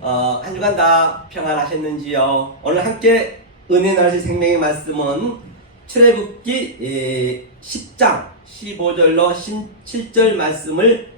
한 주간 다 평안하셨는지요? 오늘 함께 은혜 나누실 생명의 말씀은 출애굽기 10장 15절로 17절 말씀을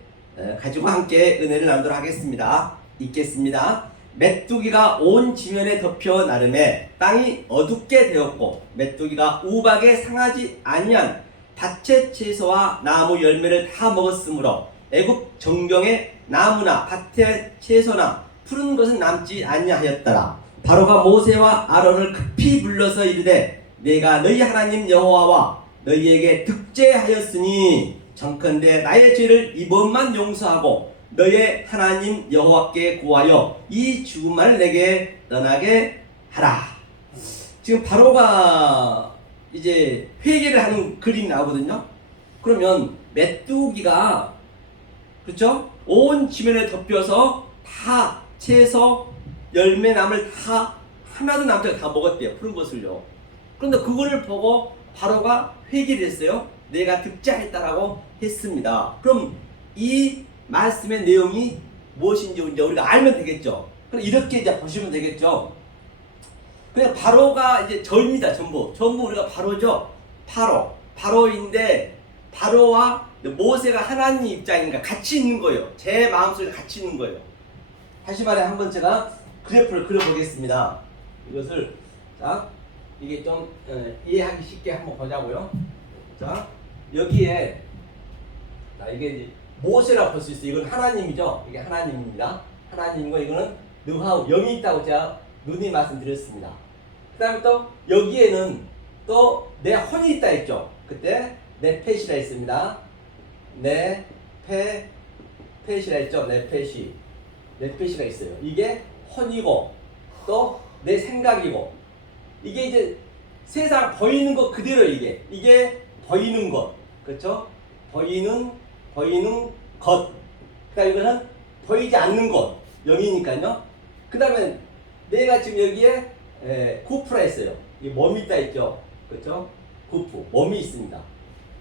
가지고 함께 은혜를 나누도록 하겠습니다. 읽겠습니다. 메뚜기가 온 지면에 덮여 나름에 땅이 어둡게 되었고 메뚜기가 우박에 상하지 아니한 밭의 채소와 나무 열매를 다 먹었으므로 애굽 정경에 나무나 밭의 채소나 푸른 것은 남지 아니하였더라. 바로가 모세와 아론을 급히 불러서 이르되 내가 너희 하나님 여호와와 너희에게 득죄하였으니 정컨대 나의 죄를 이번만 용서하고 너의 하나님 여호와께 구하여 이 죽음을 내게 떠나게 하라. 지금 바로가 이제 회개를 하는 그림이 나오거든요. 그러면 메뚜기가 그렇죠? 온 지면에 덮여서 다 채소 열매나물 다 하나도 남지 않게 다 먹었대요. 푸른 것을요. 그런데 그거를 보고 바로가 회개를 했어요. 내가 득죄했다라고 했습니다. 그럼 이 말씀의 내용이 무엇인지 이제 우리가 알면 되겠죠. 그럼 이렇게 이제 보시면 되겠죠. 그냥 바로가 이제 저입니다. 전부 우리가 바로죠. 바로인데 바로와 모세가 하나님 입장이니까 같이 있는 거예요. 제 마음속에 같이 있는 거예요. 다시 말해 한번 제가 그래프를 그려보겠습니다. 이것을 자 이게 좀 이해하기 쉽게 한번 보자고요. 자 여기에 자 이게 이제 모세라고 볼 수 있어요. 이건 하나님이죠. 이게 하나님입니다. 하나님이고 이거는 능하고 영이 있다고 제가 누누이 말씀드렸습니다. 그 다음에 또 여기에는 또 내 혼이 있다 했죠. 그때 내 펫이라 했습니다. 내 펫이라 했죠. 내 펫이라 있어요. 이게 혼이고 또 내 생각이고 이게 이제 세상 보이는 것 그대로 이게 보이는 것 그렇죠? 보이는 것. 그러니까 이거는 보이지 않는 것 영이니까요. 그 다음에 내가 지금 여기에 구프라 했어요. 이 몸이 있다 했죠. 그렇죠? 구프 몸이 있습니다.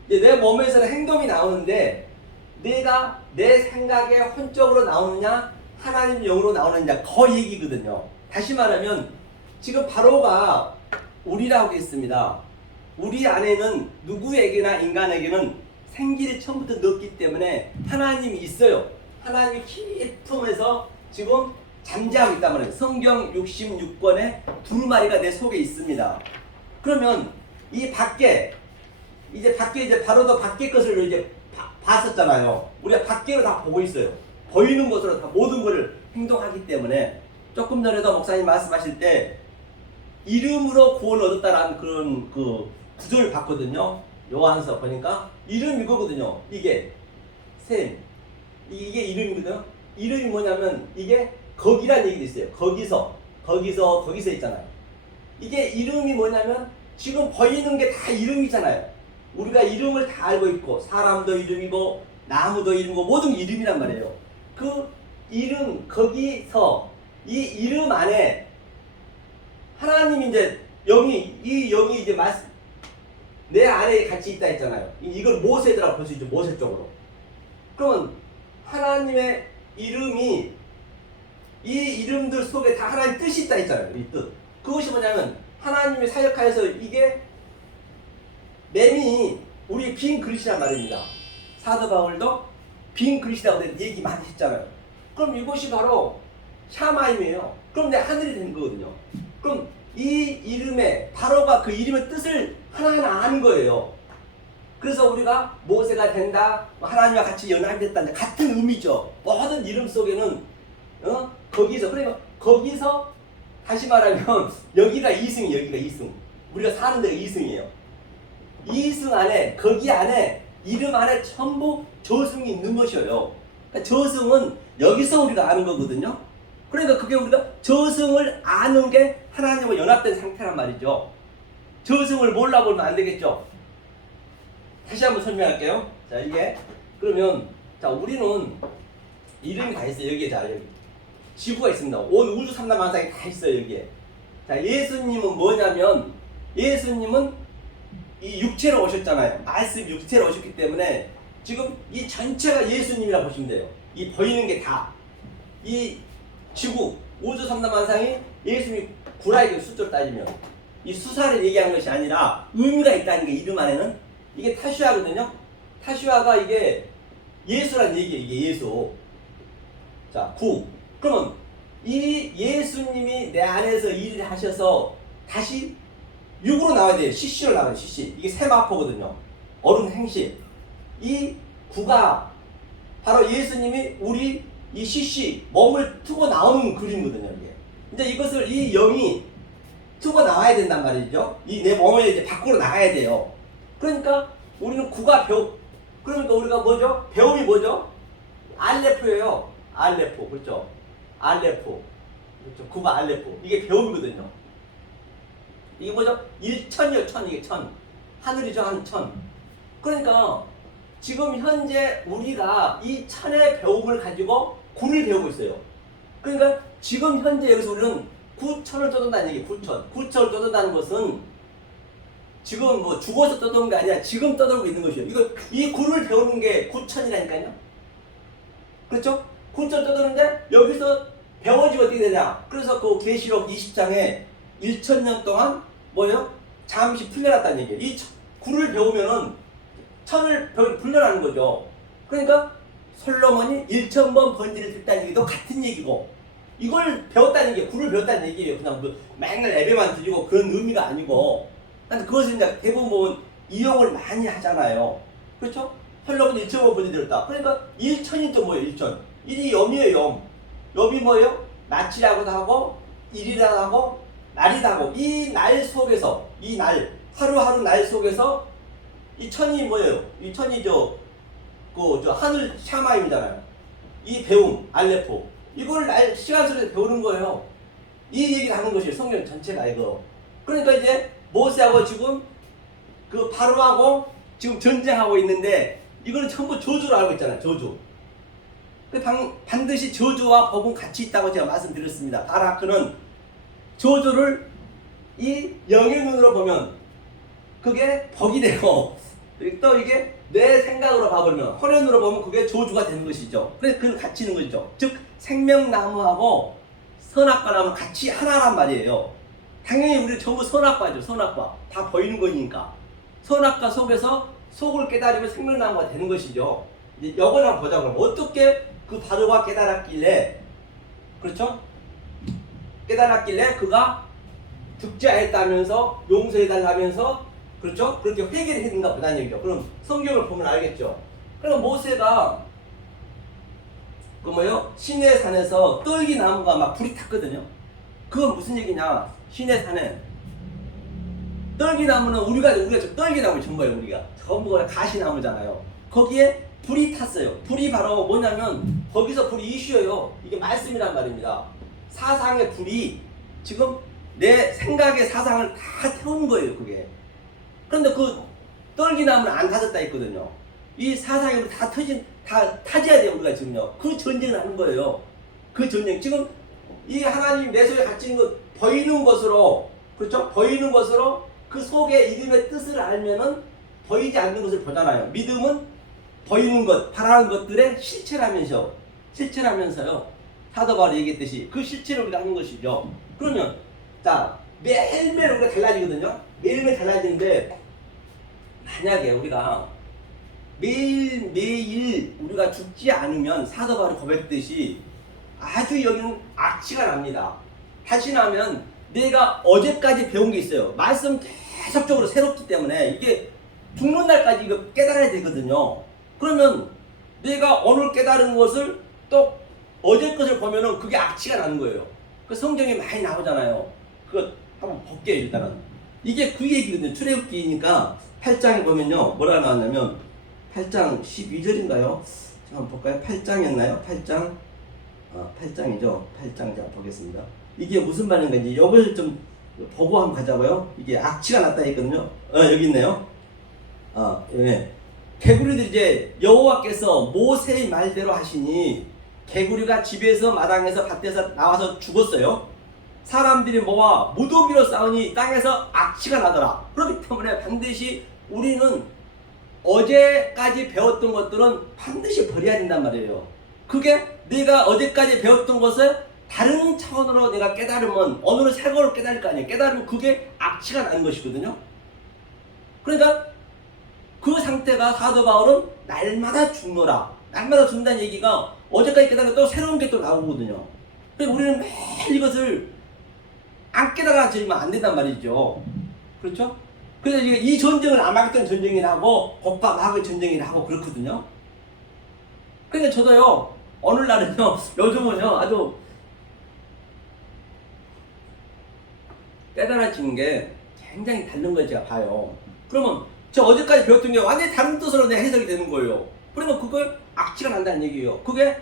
이제 내 몸에서는 행동이 나오는데 내가 내 생각에 혼적으로 나오느냐 하나님 영으로 나오느냐 그 얘기거든요. 다시 말하면 지금 바로가 우리라고 했습니다. 우리 안에는 누구에게나 인간에게는 생기를 처음부터 넣었기 때문에 하나님이 있어요. 하나님이 깊음에서 지금 잠재하고 있단 말이에요. 성경 66권에 두루마리가 내 속에 있습니다. 그러면 이 밖에 이제 바로도 밖에 것을 이제 봤었잖아요. 우리가 밖으로 다 보고 있어요. 보이는 것으로 다 모든 것을 행동하기 때문에 조금 전에도 목사님 말씀하실 때 이름으로 구원을 얻었다라는 그런 그 구절을 봤거든요. 요한서 보니까 이름 이거거든요. 이게 샘 이게 이름이거든요. 이름이 뭐냐면 이게 거기란 얘기도 있어요. 거기서 있잖아요. 이게 이름이 뭐냐면 지금 보이는 게 다 이름이잖아요. 우리가 이름을 다 알고 있고 사람도 이름이고 나무도 이름이고 모든 이름이란 말이에요. 그 이름 거기서 이 이름 안에 하나님이 이제 이 영이 이제 내 안에 같이 있다 했잖아요. 이걸 모세더라고 볼 수 있죠. 모세 쪽으로. 그러면 하나님의 이름이 이 이름들 속에 다 하나님 뜻이 있다 했잖아요. 이 뜻. 그것이 뭐냐면 하나님의 사역하여서 이게 맴이 우리 빈 그릇이란 말입니다. 사도 바울도 빈 그릇이라고 얘기 많이 했잖아요. 그럼 이것이 바로 샤마임이에요. 그럼 내 하늘이 된 거거든요. 그럼 이 이름에 바로가 그 이름의 뜻을 하나하나 아는 거예요. 그래서 우리가 모세가 된다, 하나님과 같이 연합됐다, 같은 의미죠. 모든 이름 속에는 거기서 다시 말하면 여기가 이승이 여기가 이승. 우리가 사는 데가 이승이에요. 이승 안에 거기 안에 이름 안에 전부 저승이 있는 것이에요. 그러니까 저승은 여기서 우리가 아는 거거든요. 그러니까 그게 우리가 저승을 아는 게 하나님과 연합된 상태란 말이죠. 저승을 몰라보면 안 되겠죠. 다시 한번 설명할게요. 자 이게 그러면 자 우리는 이름이 다 있어요. 여기에 자 여기 지구가 있습니다. 온 우주 삼라만상이 다 있어요. 여기에. 자 예수님은 뭐냐면 예수님은 이 육체로 오셨잖아요. 말씀 육체로 오셨기 때문에 지금 이 전체가 예수님이라 보시면 돼요. 이 보이는 게 다 이 지구 우주 삼라만상이 예수님이 구라이고 숫자로 따지면 이 수사를 얘기한 것이 아니라 의미가 있다는 게 이름 안에는 이게 타슈아거든요. 타슈아가 이게 예수란 얘기예요. 이게 예수. 자, 구. 그러면 이 예수님이 내 안에서 일을 하셔서 다시 육으로 나와야 돼요. 시시로 나와요. 시시. 이게 세마포거든요. 어른 행실. 이 구가 바로 예수님이 우리 이 시시 몸을 트고 나오는 그림이거든요. 이게. 이제 이것을 이 영이 트고 나와야 된단 말이죠. 이 내 몸을 이제 밖으로 나가야 돼요. 그러니까 우리는 구가 배움. 그러니까 우리가 뭐죠? 배움이 뭐죠? 알레포예요. 알레포. 그렇죠? 알레포. 그렇죠? 구가 알레포. 이게 배움이거든요. 이게 뭐죠? 일천이요. 천. 이게 천. 하늘이죠. 한 천. 그러니까 지금 현재 우리가 이 천의 배움을 가지고 구를 배우고 있어요. 그러니까 지금 현재 여기서 우리는 구천을 떠든다는 얘기. 구천. 구천을 떠든다는 것은 지금 뭐 죽어서 떠도는 게 아니라 지금 떠들고 있는 것이에요. 이거 이 구를 배우는 게 구천이라니까요. 그렇죠? 구천 떠드는데 여기서 배워지면 어떻게 되냐? 그래서 그 계시록 20장에 1000년 동안 뭐예요? 잠시 풀려났다는 얘기예요. 이 구를 배우면은 천을 불려라는 거죠. 그러니까 솔로몬이 1000번 번지를 듣다는 얘기도 같은 얘기고 이걸 배웠다는 게 구를 배웠다는 얘기예요. 그냥 그 맨날 예배만 드리고 그런 의미가 아니고 그것을 이제 대부분 보면 이용을 많이 하잖아요. 그렇죠? 솔로몬 1000번 번지 들었다. 그러니까 1000이 또 뭐예요? 1000. 1이 염이에요. 염. 염이 뭐예요? 낮이라고도 하고 일이라고 하고 날이다 하고 이 날 속에서 이 날 하루하루 날 속에서 이 천이 뭐예요? 이 천이 저 하늘 샤마임이잖아요. 이 배움 알레포 이걸 날 시간 속에서 배우는 거예요. 이 얘기를 하는 것이에요. 성경 전체가 이거. 그러니까 이제 모세하고 지금 그 바로하고 지금 전쟁하고 있는데 이거는 전부 저주로 알고 있잖아요. 저주. 반드시 저주와 법은 같이 있다고 제가 말씀드렸습니다. 바라크는 저주를 이 영의 눈으로 보면 그게 복이 되고 또 이게 내 생각으로 봐보면 혼연으로 보면 그게 저주가 되는 것이죠. 그래서 그걸 같이 있는 것이죠. 즉 생명나무하고 선악과나무 같이 하나란 말이에요. 당연히 우리 전부 선악과죠. 선악과 다 보이는 거니까 선악과 속에서 속을 깨달으면 생명나무가 되는 것이죠. 이제 이걸 한번 보자. 그럼 어떻게 그 바로가 깨달았길래 그렇죠? 깨달았길래 그가 죽지않았다면서 용서해달라면서 그렇죠? 그렇게 회개를 했는가 보다는 얘기죠. 그럼 성경을 보면 알겠죠. 그럼 모세가 그 뭐요? 시내 산에서 떨기 나무가 막 불이 탔거든요. 그건 무슨 얘기냐? 시내 산에 떨기 나무는 우리가 떨기 나무 전부예요. 우리가 전부가 가시나무잖아요. 거기에 불이 탔어요. 불이 바로 뭐냐면 거기서 불이 이슈예요. 이게 말씀이란 말입니다. 사상의 불이 지금 내 생각의 사상을 다 태우는 거예요. 그게. 그런데 그 떨기나무는 안 타졌다 했거든요. 이 사상이 다 타져야 돼요. 우리가 지금요. 그 전쟁을 하는 거예요. 그 전쟁. 지금 이 하나님 내 속에 갇힌 것 보이는 것으로 그렇죠? 보이는 것으로 그 속에 이름의 뜻을 알면은 보이지 않는 것을 보잖아요. 믿음은 보이는 것, 바라는 것들의 실체라면서요. 사도 바울이 얘기했듯이 그 실체를 우리가 하는 것이죠. 그러면 자 매일매일 우리가 달라지거든요. 매일매일 달라지는데 만약에 우리가 매일매일 우리가 죽지 않으면 사도 바울이 고백했듯이 아주 여기는 악취가 납니다. 다시 나면 내가 어제까지 배운 게 있어요. 말씀 계속적으로 새롭기 때문에 이게 죽는 날까지 이거 깨달아야 되거든요. 그러면 내가 오늘 깨달은 것을 또 어제 것을 보면은 그게 악취가 나는 거예요. 그 성경에 많이 나오잖아요. 그거 한번 볼게요. 일단은 이게 그 얘기거든요. 출애굽기니까 8장에 보면요 뭐라고 나왔냐면 8장 12절인가요? 한번 볼까요? 8장이었나요? 8장 8장이죠. 8장 제가 보겠습니다. 이게 무슨 말인 건지 이걸 좀 보고 한번 가자고요. 이게 악취가 났다 했거든요. 여기 있네요. 예. 개구리들 이제 여호와께서 모세의 말대로 하시니 개구리가 집에서 마당에서 밭에서 나와서 죽었어요. 사람들이 모아 무더기로 싸우니 땅에서 악취가 나더라. 그렇기 때문에 반드시 우리는 어제까지 배웠던 것들은 반드시 버려야 된단 말이에요. 그게 내가 어제까지 배웠던 것을 다른 차원으로 내가 깨달으면 어느 새 거를 깨달을 거 아니에요. 깨달으면 그게 악취가 나는 것이거든요. 그러니까 그 상태가 사도 바울은 날마다 죽노라. 날마다 죽는다는 얘기가 어제까지 깨달으면 또 새로운 게 또 나오거든요. 그러니까 우리는 매일 이것을 안 깨달아지면 안 된단 말이죠. 그렇죠? 그래서 이 전쟁을 아마겟돈 전쟁이라고 복과 마귀의 전쟁이라고 그렇거든요. 그러니까 저도요, 어느 날은요, 요즘은요, 아주 깨달아지는 게 굉장히 다른 걸 제가 봐요. 그러면 저 어제까지 배웠던 게 완전히 다른 뜻으로 내 해석이 되는 거예요. 그러면 그걸 악취가 난다는 얘기예요. 그게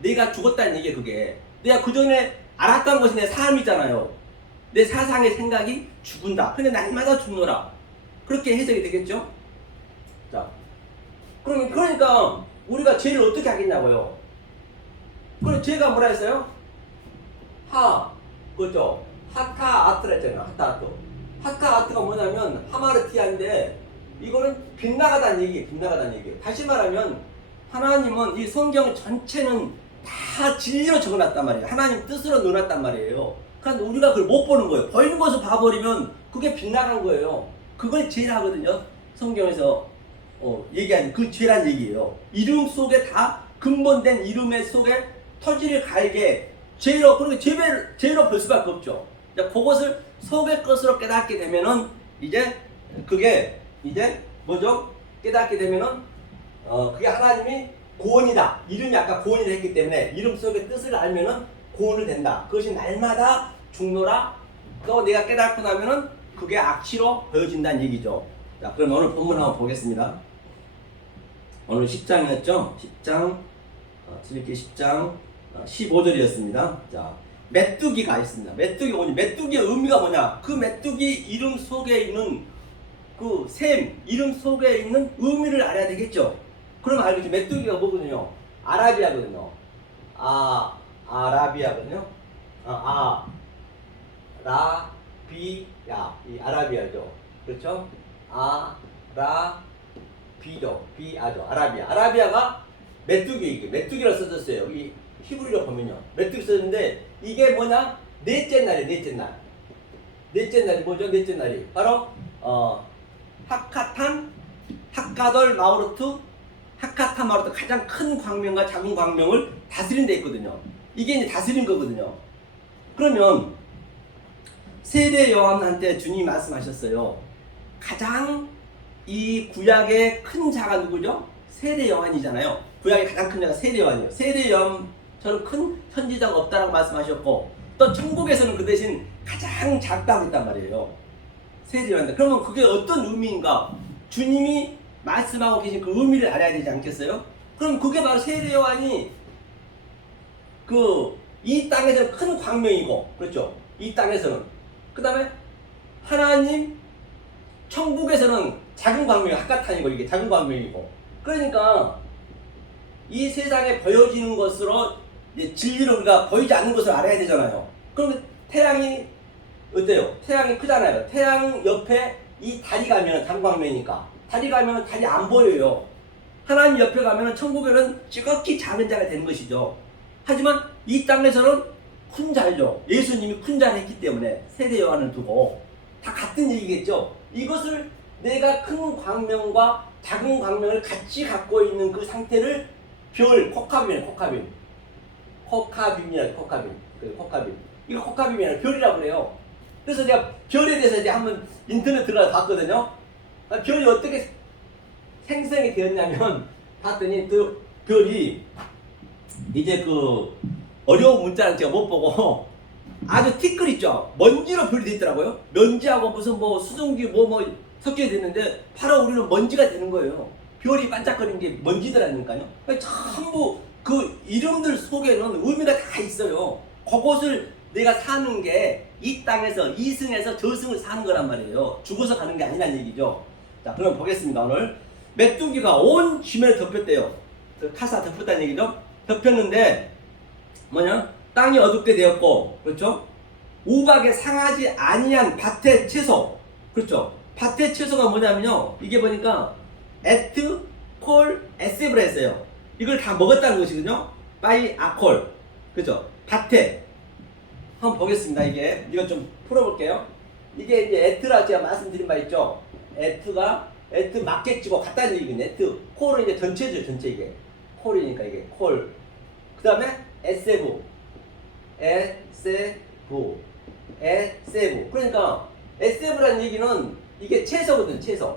내가 죽었다는 얘기예요. 그게 내가 그 전에 알았던 것이 내 삶이잖아요. 내 사상의 생각이 죽은다. 근데 날마다 죽노라. 그렇게 해석이 되겠죠? 자, 그러니까 우리가 죄를 어떻게 하겠냐고요. 그럼 죄가 뭐라 했어요? 그죠? 하타아트라 했잖아요. 하타아트가 뭐냐면 하마르티아인데 이거는 빗나가다는 얘기예요. 빗나가다는 얘기예요. 다시 말하면 하나님은 이 성경 전체는 다 진리로 적어놨단 말이에요. 하나님 뜻으로 넣어놨단 말이에요. 그러니까 우리가 그걸 못 보는 거예요. 보이는 것을 봐버리면 그게 빗나간 거예요. 그걸 죄라거든요. 성경에서 얘기하는 그 죄란 얘기예요. 이름 속에 다 근본된 이름의 속에 터지를 갈게 죄로, 그리고 죄로 볼 수밖에 없죠. 그것을 속의 것으로 깨닫게 되면은 이제 그게 이제 뭐죠? 깨닫게 되면은 그게 하나님이 고원이다. 이름이 아까 고원이라 했기 때문에 이름 속의 뜻을 알면은 고원을 된다. 그것이 날마다 죽노라. 또 내가 깨닫고 나면은 그게 악취로 보여진다는 얘기죠. 자, 그럼 오늘 본문 한번 보겠습니다. 오늘 10장이었죠? 10장, 출애굽기 10장 15절이었습니다. 자, 메뚜기가 있습니다. 메뚜기의 의미가 뭐냐? 그 메뚜기 이름 속에 있는 그 샘, 이름 속에 있는 의미를 알아야 되겠죠? 그럼 알겠죠? 메뚜기가 뭐거든요? 아라비아거든요. 아라비아거든요. 라비아, 이 아라비아죠. 그렇죠? 비아죠. 아라비아가 메뚜기로 써졌어요. 여기 히브리로 보면요. 메뚜기 써졌는데 이게 뭐냐? 넷째 날이 뭐죠? 넷째 날이 바로 하카돌 마우르트 가장 큰 광명과 작은 광명을 다스린 데 있거든요. 이게 이제 다스린 거거든요. 그러면 세례 요한한테 주님이 말씀하셨어요. 가장 이 구약의 큰 자가 누구죠? 세례 요한이잖아요. 구약의 가장 큰 자가 세례 요한이에요. 세례 요한처럼 큰 선지자가 없다라고 말씀하셨고, 또 천국에서는 그 대신 가장 작다고 했단 말이에요. 세례 요한. 그러면 그게 어떤 의미인가? 주님이 말씀하고 계신 그 의미를 알아야 되지 않겠어요? 그럼 그게 바로 세례 요한이 이 땅에서는 큰 광명이고, 그렇죠? 이 땅에서는. 그 다음에 하나님 천국에서는 작은 광명이 핫가탄이고, 이게 작은 광명이고. 그러니까 이 세상에 보여지는 것으로 이제 진리로 우리가 보이지 않는 것을 알아야 되잖아요. 그러면 태양이 어때요? 태양이 크잖아요. 태양 옆에 이 달이 가면 작은 광명이니까 달이 가면 달이 안 보여요. 하나님 옆에 가면 천국에는 지극히 작은 자가 되는 것이죠. 하지만 이 땅에서는 큰 자죠. 예수님이 큰 자를 했기 때문에 세례 요한을 두고 다 같은 얘기겠죠. 이것을 내가 큰 광명과 작은 광명을 같이 갖고 있는 그 상태를 코카빔이에요. 이거 코카빔이에요. 별이라고 그래요. 그래서 제가 별에 대해서 이제 한번 인터넷 들어가서 봤거든요. 별이 어떻게 생성이 되었냐면 봤더니 그 별이 이제 어려운 문자는 제가 못 보고 아주 티끌 있죠. 먼지로 별이 되더라고요. 먼지하고 무슨 수증기 섞여 있는데 바로 우리는 먼지가 되는 거예요. 별이 반짝거리는 게 먼지더라니까요. 전부 그 이름들 속에는 의미가 다 있어요. 그것을 내가 사는 게 이 땅에서 이승에서 저승을 사는 거란 말이에요. 죽어서 가는 게 아니란 얘기죠. 자, 그럼 보겠습니다. 오늘 메뚜기가 온 지면을 덮였대요. 카사 덮였다는 얘기죠. 덮였는데 땅이 어둡게 되었고, 그렇죠? 우박에 상하지 아니한 밭의 채소, 그렇죠? 밭의 채소가 뭐냐면요, 이게 보니까 에트, 콜, 에세브라 했어요. 이걸 다 먹었다는 것이거든요. 빠이, 아콜, 그렇죠? 밭에 한번 보겠습니다. 이거 좀 풀어볼게요. 이게 이제 에트라 제가 말씀드린 바 있죠. 에트 맞겠지고 같다는 얘기는 에트. 콜은 이제 전체죠, 전체 이게. 콜이니까 이게 콜. 그 다음에 에세브. 에세브. 그러니까 에세브라는 얘기는 이게 채소거든, 채소.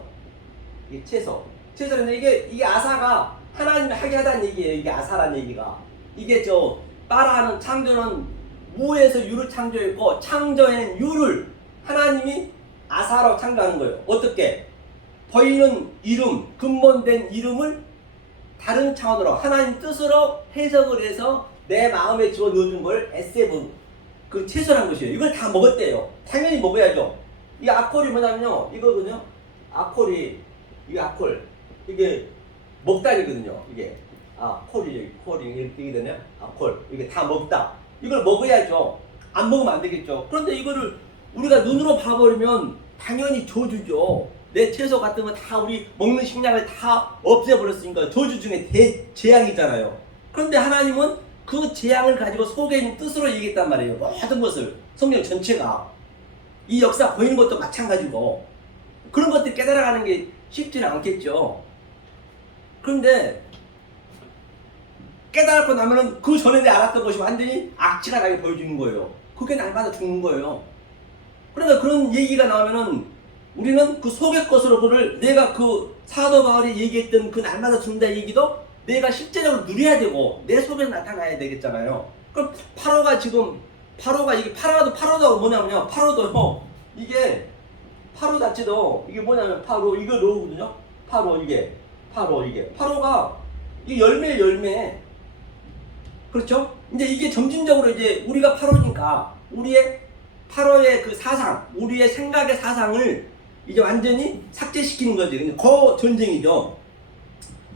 이게 채소. 채소인데 이게 아사가 하나님이 하게 하다는 얘기예요. 이게 아사라는 얘기가. 이게 빠라하는 창조는 무에서 유를 창조했고 창조한 유를 하나님이 아사로 창조하는 거예요. 어떻게? 보이는 이름, 근본된 이름을 다른 차원으로 하나님 뜻으로 해석을 해서 내 마음에 집어넣어준 걸 에세브, 그 채소란 것이에요. 이걸 다 먹었대요. 당연히 먹어야죠. 이 아콜이 뭐냐면요, 이거거든요. 이게 아콜, 이게 먹다리거든요. 이게 콜이 이렇게 되네요. 아콜, 이게 다 먹다. 이걸 먹어야죠. 안 먹으면 안 되겠죠. 그런데 이거를 우리가 눈으로 봐버리면 당연히 저주죠. 내 채소 같은 거 다 우리 먹는 식량을 다 없애버렸으니까 저주 중에 대재앙이잖아요. 그런데 하나님은 그 재앙을 가지고 속에 있는 뜻으로 얘기했단 말이에요. 모든 것을. 성경 전체가. 이 역사 보이는 것도 마찬가지고. 그런 것들 깨달아가는 게 쉽지는 않겠죠. 그런데 깨달고 나면은 그 전에 알았던 것이 완전히 악취가 나게 보여주는 거예요. 그게 날마다 죽는 거예요. 그러니까 그런 얘기가 나오면은 우리는 그 속의 것으로 그를 내가 그 사도 바울이 얘기했던 그 날마다 죽는다 얘기도 내가 실제적으로 누려야 되고 내 속에 나타나야 되겠잖아요. 그럼 파로도 뭐냐면요. 파로도요. 이게 파로 자체도 이게 뭐냐면 파로 이거 넣거든요. 파로가 이 열매. 그렇죠? 이제 이게 점진적으로 이제 우리가 파로니까 우리의 파로의 그 사상, 우리의 생각의 사상을 이제 완전히 삭제시키는 거지. 그 전쟁이죠.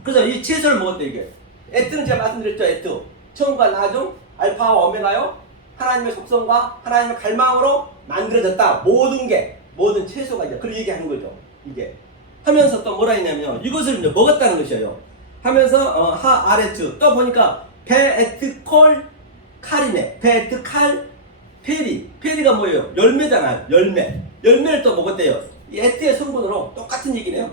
그래서 이 채소를 먹었대, 이게. 에트는 제가 말씀드렸죠, 에트. 처음과 나중, 알파와 오메가요. 하나님의 속성과 하나님의 갈망으로 만들어졌다. 모든 채소가 이제 그런 얘기하는 거죠. 이게. 하면서 또 뭐라 했냐면요. 이것을 이제 먹었다는 것이에요. 하면서, 아레트. 또 보니까, 베에트콜 칼이네. 베에트칼 페리. 페리가 뭐예요? 열매잖아요. 열매를 또 먹었대요. 이 에트의 성분으로 똑같은 얘기네요.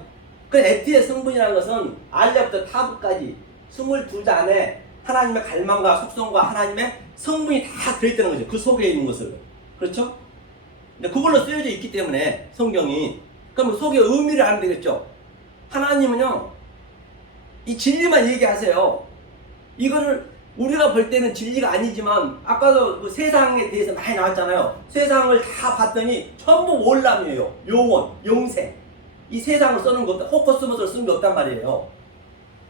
그 에트의 성분이라는 것은 알레부터 타브까지 22잔에 하나님의 갈망과 속성과 하나님의 성분이 다 들어있다는 거죠. 그 속에 있는 것을. 그렇죠? 그걸로 쓰여져 있기 때문에 성경이. 그럼 속의 의미를 알면 되겠죠. 하나님은요, 이 진리만 얘기하세요. 이거를 우리가 볼 때는 진리가 아니지만 아까도 그 세상에 대해서 많이 나왔잖아요. 세상을 다 봤더니 전부 월남이에요. 영원, 영생. 이 세상을 쓰는 것도 호커스머스를 쓰는 게 없단 말이에요.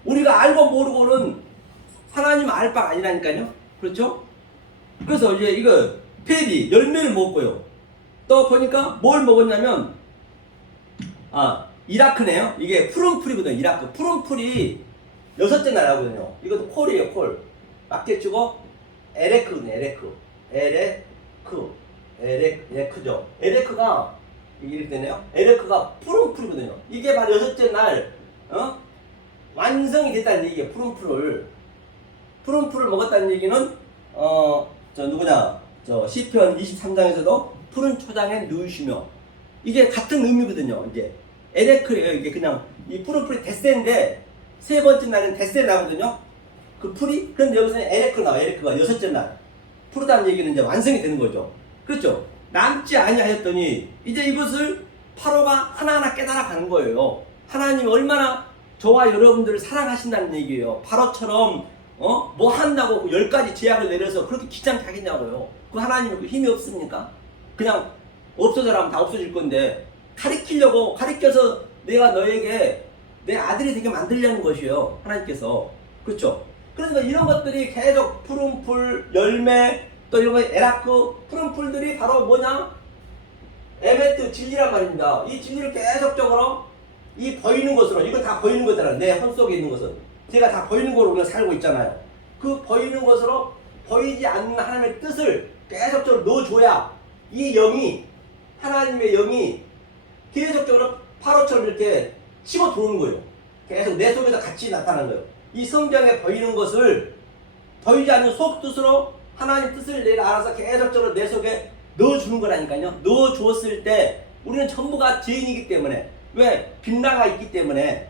우리가 알고 모르고는 하나님 알 바가 아니라니까요. 그렇죠? 그래서 이제 이거 페리 열매를 먹고요. 또 보니까 뭘 먹었냐면 이라크네요. 이게 푸른 풀이거든요. 이라크 푸른 풀이 6째 나라거든요. 이것도 콜이에요. 콜. 맞겠죠? 에레크죠. 에레크가 이렇게 되네요. 에레크가 푸른 풀이거든요. 이게 바로 6째 날 완성이 됐다는 얘기예요. 푸른 풀을 먹었다는 얘기는 시편 23장에서도 푸른 초장에 누우시며, 이게 같은 의미거든요. 이게 에레크예요. 이게 그냥 이 푸른 풀이 데세인데 3번째 날은 데세 나거든요. 그 풀이. 그런데 여기서는 에레크가 6째 날 푸르다는 얘기는 이제 완성이 되는 거죠. 그렇죠? 남지 아니하였더니 이제 이것을 파로가 하나하나 깨달아 가는 거예요. 하나님이 얼마나 저와 여러분들을 사랑하신다는 얘기예요. 파로처럼 뭐 한다고 10가지 제약을 내려서 그렇게 귀찮게 하겠냐고요. 그 하나님은 그 힘이 없습니까? 그냥 없어져라면 다 없어질 건데 가르쳐서 내가 너에게 내 아들이 되게 만들려는 것이에요. 하나님께서. 그렇죠? 그러니까 이런 것들이 계속 푸른 풀, 열매, 또 이런 거 에라크, 푸른 풀들이 바로 뭐냐? 에메트, 진리란 말입니다. 이 진리를 계속적으로 이 보이는 것으로, 이거 다 보이는 거잖아요. 내 손 속에 있는 것은. 제가 다 보이는 거로 우리가 살고 있잖아요. 그 보이는 것으로 보이지 않는 하나님의 뜻을 계속적으로 넣어줘야 이 영이, 하나님의 영이 계속적으로 파로처럼 이렇게 치고 들어오는 거예요. 계속 내 속에서 같이 나타나는 거예요. 이 성경에 보이는 것을 보이지 않는 속 뜻으로 하나님 뜻을 내가 알아서 계속적으로 내 속에 넣어주는 거라니까요. 넣어주었을 때 우리는 전부가 죄인이기 때문에, 왜? 빗나가 있기 때문에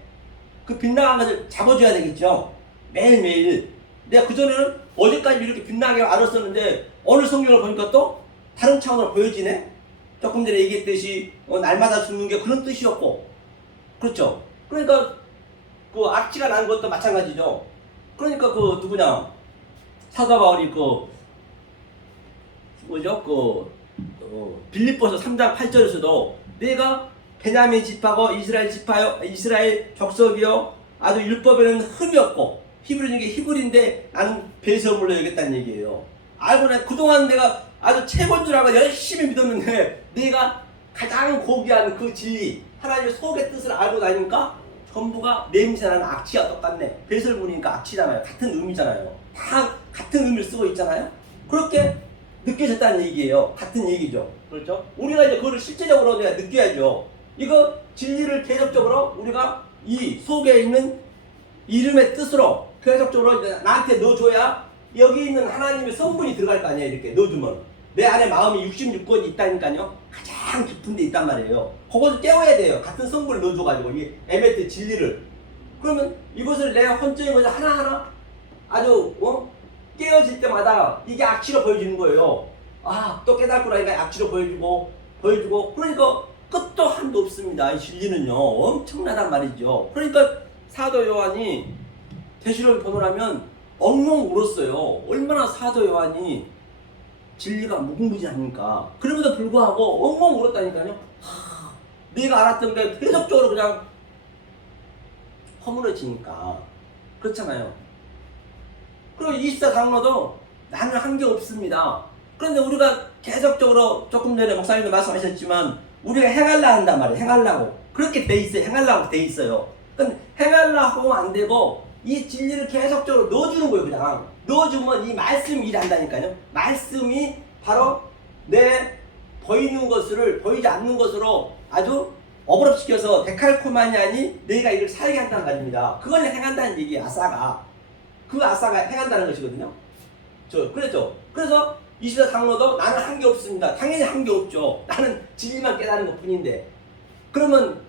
그 빗나간 것을 잡아줘야 되겠죠. 매일매일. 내가 그전에는 어제까지 이렇게 빗나게 알았었는데 어느 성경을 보니까 또 다른 차원으로 보여지네. 조금 전에 얘기했듯이 날마다 죽는 게 그런 뜻이었고, 그렇죠. 그러니까 그 악취가 나는 것도 마찬가지죠. 그러니까 그 누구냐, 사도 바울이 그 뭐죠, 빌립보서 3장 8절에서도 내가 베냐민 지파고 이스라엘 지파요, 이스라엘 족속이요, 아주 율법에는 흠이 없고, 히브리인 게 히브리인데 나는 배설물로 여겼다는 얘기예요. 알고 나 그동안 내가 아주 최고인 줄 알고 열심히 믿었는데 내가 가장 고귀한 그 진리, 하나님의 속의 뜻을 알고 나니까 전부가 냄새나는 악취와 똑같네. 배설물이니까 악취잖아요. 같은 의미잖아요. 다 같은 의미를 쓰고 있잖아요. 그렇게 느껴졌다는 얘기예요. 같은 얘기죠. 그렇죠? 우리가 이제 그거를 실제적으로 내가 느껴야죠. 이거 진리를 계속적으로 우리가 이 속에 있는 이름의 뜻으로 계속적으로 나한테 넣어줘야 여기 있는 하나님의 성분이 들어갈 거 아니에요. 이렇게 넣어주면 내 안에 마음이 66권이 있다니까요. 가장 깊은 데 있단 말이에요. 그것을 깨워야 돼요. 같은 성분을 넣어줘가지고 이 에메트 진리를. 그러면 이것을 내 혼적인 것을 하나하나 아주 깨어질 때마다 이게 악취로 보여지는 거예요. 아, 또 깨닫고 나니까 악취로 보여주고 그러니까 끝도 한도 없습니다. 이 진리는요 엄청나단 말이죠. 그러니까 사도 요한이 계시록을 보느라면 엉엉 울었어요. 얼마나 사도 요한이 진리가 무궁무진합니까? 그럼에도 불구하고 엉엉 울었다니까요. 내가 알았던 게 계속적으로 그냥 허물어지니까 그렇잖아요. 그리고 24장로도 나는 한 게 없습니다. 그런데 우리가 계속적으로 조금 전에 목사님도 말씀하셨지만 우리가 행하려고 한단 말이에요. 행하려고. 그렇게 돼 있어요. 행하려고 돼 있어요. 근데 행하려고 하면 안 되고 이 진리를 계속적으로 넣어주는 거예요. 그냥 넣어주면 이 말씀이 일한다니까요. 말씀이 바로 내 보이는 것을 보이지 않는 것으로 아주 어브럽시켜서 데칼코마니아니 너희가 이를 살게 한다는 말입니다. 그걸 행한다는 얘기예요. 아사가. 그 아사가 행한다는 것이거든요. 그랬죠. 그래서 24장로도 나는 한 게 없습니다. 당연히 한 게 없죠. 나는 진리만 깨달은 것 뿐인데. 그러면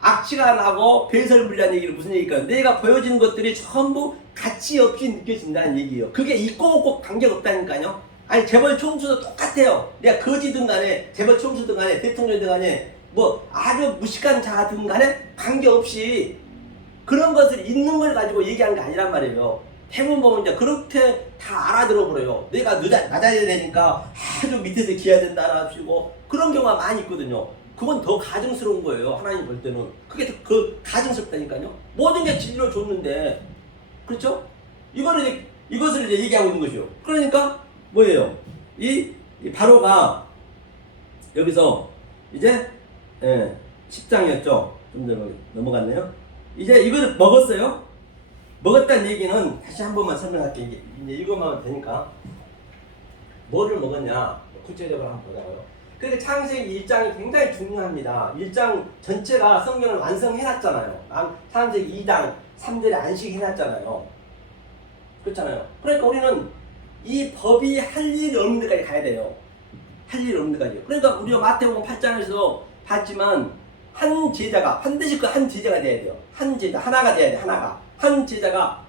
악취가 나고 배설물이라는 얘기는 무슨 얘기일까요? 내가 보여지는 것들이 전부 가치 없이 느껴진다는 얘기예요. 그게 있고 없고 관계없다니까요. 아니 재벌 총수도 똑같아요. 내가 거지든 간에 재벌 총수든 간에 대통령이든 간에 뭐 아주 무식한 자든 간에 관계없이 그런 것을 있는 걸 가지고 얘기하는 게 아니란 말이에요. 대부분 보면 이제 그렇게 다 알아들어 버려요. 내가 낮아야 되니까 아주 밑에서 기해야 된다 하시고 그런 경우가 많이 있거든요. 그건 더 가증스러운 거예요. 하나님 볼 때는 그게 더 가증스럽다니까요. 모든 게 진리로 줬는데, 그렇죠? 이것을 이제 얘기하고 있는 것이요. 그러니까 뭐예요? 이 바로가 여기서 이제 10장이었죠. 좀 전에 넘어갔네요. 이제 이거를 먹었어요. 먹었다는 얘기는 다시 한 번만 설명할게요. 이제 읽어보면 되니까. 뭐를 먹었냐? 구체적으로 한번 보자고요. 그래서 창세기 1장이 굉장히 중요합니다. 1장 전체가 성경을 완성해놨잖아요. 창세기 2장 3절에 안식해놨잖아요. 그렇잖아요. 그러니까 우리는 이 법이 할 일이 없는 데까지 가야 돼요. 할 일이 없는 데까지. 그러니까 우리가 마태복음 8장에서 봤지만 한 제자가 반드시 그 한 제자가 돼야 돼요. 한 제자 하나가 돼야 돼. 하나가 한 제자가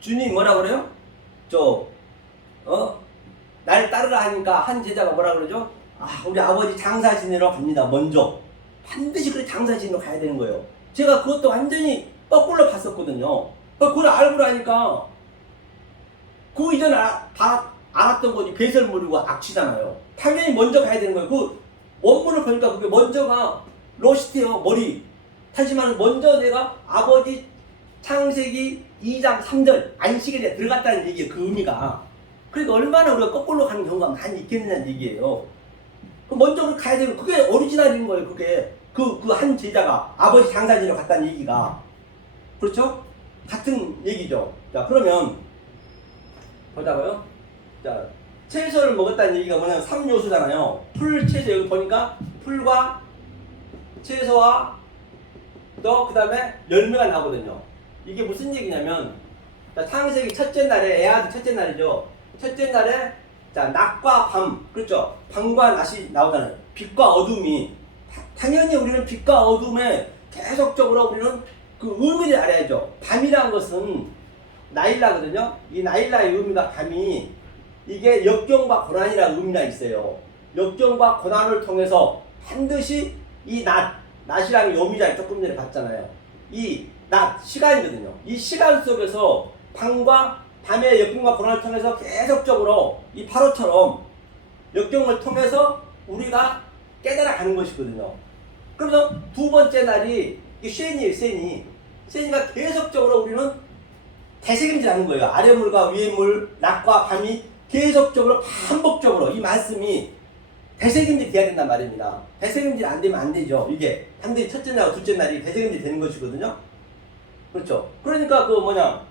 주님 뭐라 그래요? 날 따르라 하니까 한 제자가 뭐라 그러죠? 우리 아버지 장사 지내러 갑니다. 먼저 반드시 그래 장사 지내러 가야 되는 거예요. 제가 그것도 완전히 거꾸로 봤었거든요. 그걸 알고 나니까 그 이전에 다 알았던 거지. 배설물이고 악취잖아요. 당연히 먼저 가야 되는 거예요. 그 원문을 보니까 그게 먼저가 로시트예요. 머리. 하지만 먼저 내가 아버지 창세기 2장 3절 안식일에 들어갔다는 얘기예요. 그 의미가. 그러니까 얼마나 우리가 거꾸로 가는 경우가 많이 있겠느냐는 얘기예요. 먼저 가야 되는 그게 오리지널인 거예요. 그게 그 한 제자가 아버지 장사 지내러 갔다는 얘기가. 그렇죠? 같은 얘기죠. 자, 그러면 보자고요. 자, 채소를 먹었다는 얘기가 뭐냐면 3요소잖아요. 풀, 채소. 여기 보니까 풀과 채소와 또 그 다음에 열매가 나거든요. 이게 무슨 얘기냐면, 자, 창세기 첫째 날에, 애아들 첫째 날이죠. 첫째 날에 자 낮과 밤 그렇죠. 밤과 낮이 나오잖아요. 빛과 어둠이 당연히 우리는 빛과 어둠에 계속적으로 우리는 그 의미를 알아야죠. 밤이라는 것은 나일라거든요. 이 나일라의 의미가 밤이 이게 역경과 고난이라는 의미가 있어요. 역경과 고난을 통해서 반드시 이 낮이라는 의미를 조금 전에 봤잖아요. 이 낮, 시간이거든요. 이 시간 속에서 밤과 밤의 역경과 고난을 통해서 계속적으로 이 파로처럼 역경을 통해서 우리가 깨달아가는 것이거든요. 그래서 두 번째 날이 이 쉔이에요, 쉔이. 쉔이가 계속적으로 우리는 되새김질하는 거예요. 아래 물과 위에 물, 낮과 밤이 계속적으로 반복적으로 이 말씀이 되새김질 돼야 된단 말입니다. 되새김질 안 되면 안 되죠. 이게 반드시 첫째 날과 둘째 날이 되새김질 되는 것이거든요. 그렇죠. 그러니까 그 뭐냐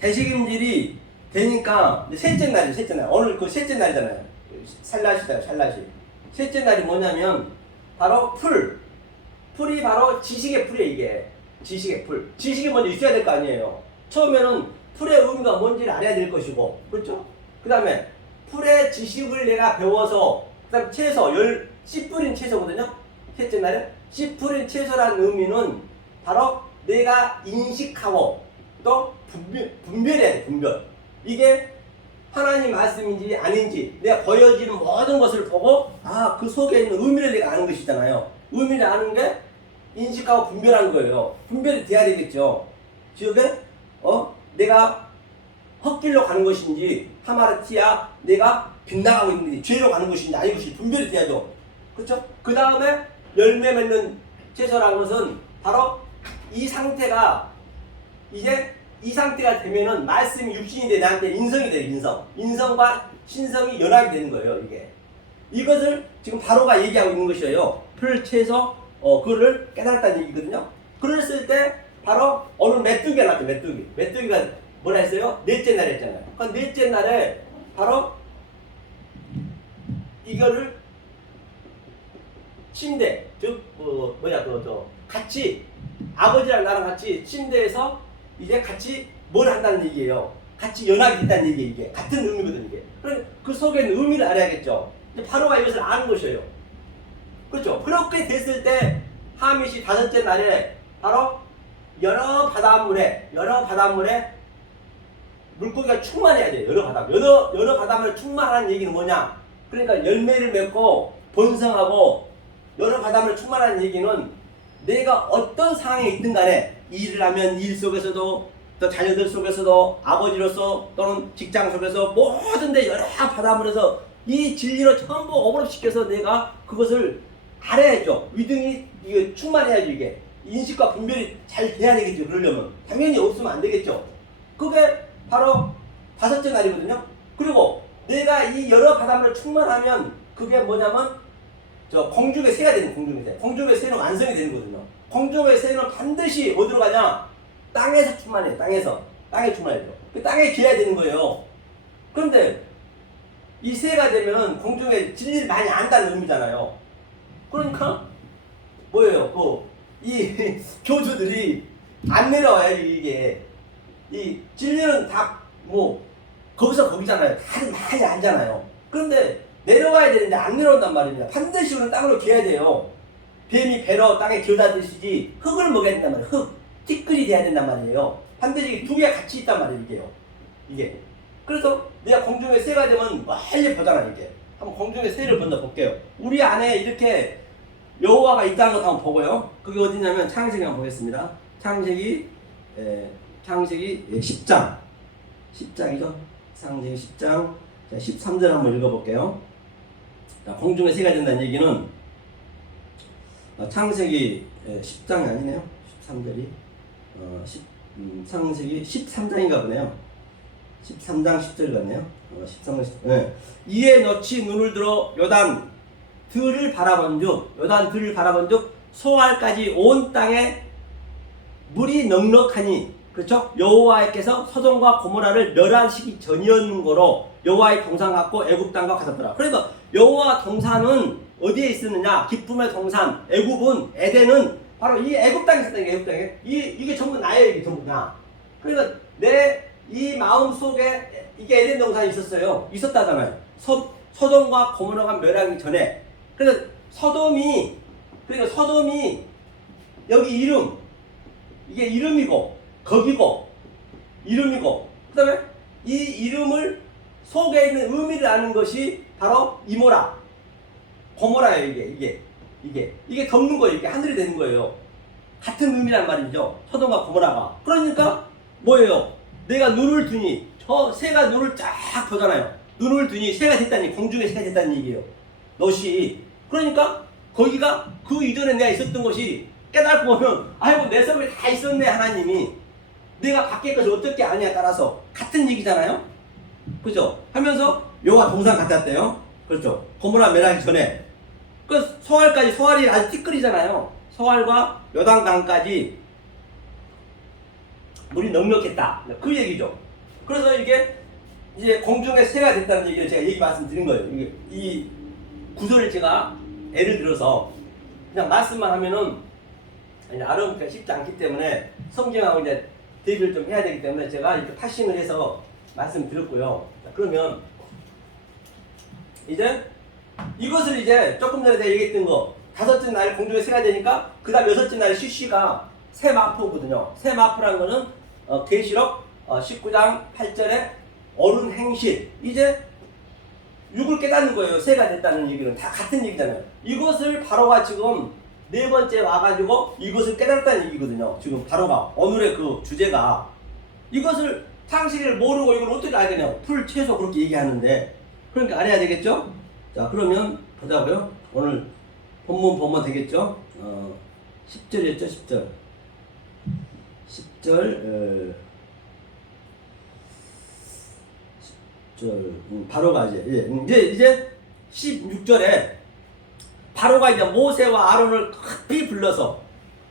되새김질이 되니까 셋째 날이 셋째 날 오늘 그 셋째 날이잖아요. 살라시다 살라시. 셋째 날이 뭐냐면 바로 풀이 바로 지식의 풀이에요. 이게 지식의 풀. 지식이 먼저 있어야 될 거 아니에요. 처음에는 풀의 의미가 뭔지를 알아야 될 것이고 그렇죠. 그 다음에 풀의 지식을 내가 배워서 그 다음 채소 씨 뿌린 채소거든요. 셋째 날에 씨 뿌린 채소라는 의미는 바로 내가 인식하고 또 분별해야 돼. 분별. 이게 하나님 말씀인지 아닌지 내가 보여지는 모든 것을 보고 그 속에 있는 의미를 내가 아는 것이잖아요. 의미를 아는 게 인식하고 분별하는 거예요. 분별이 돼야 되겠죠. 즉 내가 헛길로 가는 것인지 하마르티아 내가 빗나가고 있는지 죄로 가는 것인지 아닌 것인지 분별이 돼야죠. 그렇죠? 그 다음에 열매 맺는 채소라는 것은 바로 이 상태가 이제 이 상태가 되면은 말씀이 육신이 돼 나한테 인성이 돼요. 인성과 신성이 연합이 되는 거예요. 이게 이것을 지금 바로가 얘기하고 있는 것이에요. 풀 채소 그거를 깨달았다는 얘기거든요. 그랬을 때 바로 오늘 메뚜기가 나왔죠. 메뚜기가 뭐라 했어요? 넷째 날 했잖아요. 그 넷째 날에 바로 이거를 침대 즉 같이 아버지랑 나랑 같이 침대에서 이제 같이 뭘 한다는 얘기예요. 같이 연합이 됐다는 얘기 이게 같은 의미거든요. 이게 그 속에 있는 의미를 알아야겠죠. 바로가 이것을 아는 것이에요. 그렇죠. 그렇게 됐을 때 하밋이 다섯째 날에 바로 여러 바닷물에 물고기가 충만해야 돼요. 여러 바닷물에 충만한 얘기는 뭐냐? 그러니까 열매를 맺고 번성하고 여러 바닷물에 충만한 얘기는 내가 어떤 상황에 있든 간에 일을 하면 일 속에서도 또 자녀들 속에서도 아버지로서 또는 직장 속에서 모든 데 여러 바닷물에서 이 진리로 전부 오버랩시켜서 내가 그것을 알아야죠. 위등이 이게 충만해야죠. 이게 인식과 분별이 잘 돼야 되겠죠. 그러려면 당연히 없으면 안 되겠죠. 그게 바로 다섯째 날이거든요. 그리고 내가 이 여러 바닷물에 충만하면 그게 뭐냐면 공중의 새가 되는 공중의 새. 공중의 새는 완성이 되는 거거든요. 공중의 새는 반드시 어디로 가냐? 땅에서 충만해요. 땅에 충만해요. 그 땅에 기어야 되는 거예요. 그런데 이 새가 되면은 공중에 진리를 많이 안다는 의미잖아요. 그러니까 뭐예요? 이 교주들이 안 내려와요. 이게 이 진리는 다 거기서 거기잖아요. 다들 많이 알잖아요. 그런데 내려와야 되는데 안 내려온단 말입니다. 반드시 우리는 땅으로 기어야 돼요. 뱀이 배로 땅에 기어다듯이 흙을 먹여야 된단 말이에요. 흙, 티끌이 돼야 된단 말이에요. 반드시 두 개가 같이 있단 말이에요. 이게. 그래서 내가 공중의 새가 되면 멀리 보잖아. 이게. 한번 공중의 새를 먼저 볼게요. 우리 안에 이렇게 여호와가 있다는 것 한번 보고요. 그게 어디냐면 창세기 한번 보겠습니다. 창세기 10장. 10장이죠. 창세기 10장. 자, 13절 한번 읽어볼게요. 자, 공중에 새가 된다는 얘기는 창세기 10장이 아니네요. 13절이 창세기 13장인가 보네요. 13장 10절 같네요. 13장 10절. 네. 이에 너치 눈을 들어 요단 들을 바라본즉 소알까지 온 땅에 물이 넉넉하니 그렇죠? 여호와께서 소돔과 고모라를 멸하시기 전이었는거로 여호와의 동산 같고 애굽 땅과 같았더라. 그러니까 여호와 동산은 어디에 있었느냐? 기쁨의 동산 애굽은 에덴은 바로 이 애굽 땅에 있었다. 애굽 땅에 이게 전부 나예요. 이게 전부 나. 그러니까 내 이 마음 속에 이게 에덴 동산이 있었어요. 있었다잖아요. 소돔과 고모라가 멸하기 전에. 그래서 서돔이 여기 이름, 이게 이름이고 거기고 이름이고, 그 다음에 이 이름을 속에 있는 의미를 아는 것이 바로 이모라, 고모라예요. 이게 덮는 거예요. 이게 하늘이 되는 거예요. 같은 의미란 말이죠. 소돔과 고모라가. 그러니까 뭐예요? 내가 눈을 두니, 저 새가 눈을 쫙 보잖아요. 눈을 두니 새가 됐다니, 공중에 새가 됐다는 얘기예요. 넛이. 그러니까 거기가 그 이전에 내가 있었던 것이 깨달고 보면, 아이고 내 속에 다 있었네. 하나님이 내가 밖에 것을 어떻게 아냐에 따라서 같은 얘기잖아요. 그죠? 하면서 여호와 동산 갔다 왔대요. 그렇죠? 고모라 멸하기 전에 그 소알까지, 소알이 아주 티끌이잖아요. 소알과 요단강까지 물이 넉넉했다. 그 얘기죠. 그래서 이게 이제 공중에 새가 됐다는 얘기를 제가 말씀드린 거예요. 이 구절을 제가 예를 들어서 그냥 말씀만 하면은 알아보기가 쉽지 않기 때문에 성경하고 이제 대비를 좀 해야 되기 때문에 제가 이렇게 파싱을 해서 말씀드렸고요. 자, 그러면 이제 이것을 이제 조금 전에 내가 얘기했던 거, 다섯째 날 공중에 새가 되니까 그 다음 여섯째 날 시시가 세마포거든요. 세마포라는 거는 계시록 19장 8절에 어른 행실, 이제 육을 깨닫는 거예요. 새가 됐다는 얘기는 다 같은 얘기잖아요. 이것을 바로가 지금 네 번째 와가지고 이것을 깨달았다는 얘기거든요. 지금 바로가 오늘의 그 주제가, 이것을 상식을 모르고 이걸 어떻게 알겠냐, 풀 채소 그렇게 얘기하는데, 그러니까 알아야 되겠죠. 자, 그러면 보자고요. 오늘 본문 보면 되겠죠. 10절이었죠. 10절 바로가 이제 16절에 바로가 이제 모세와 아론을 급히 불러서,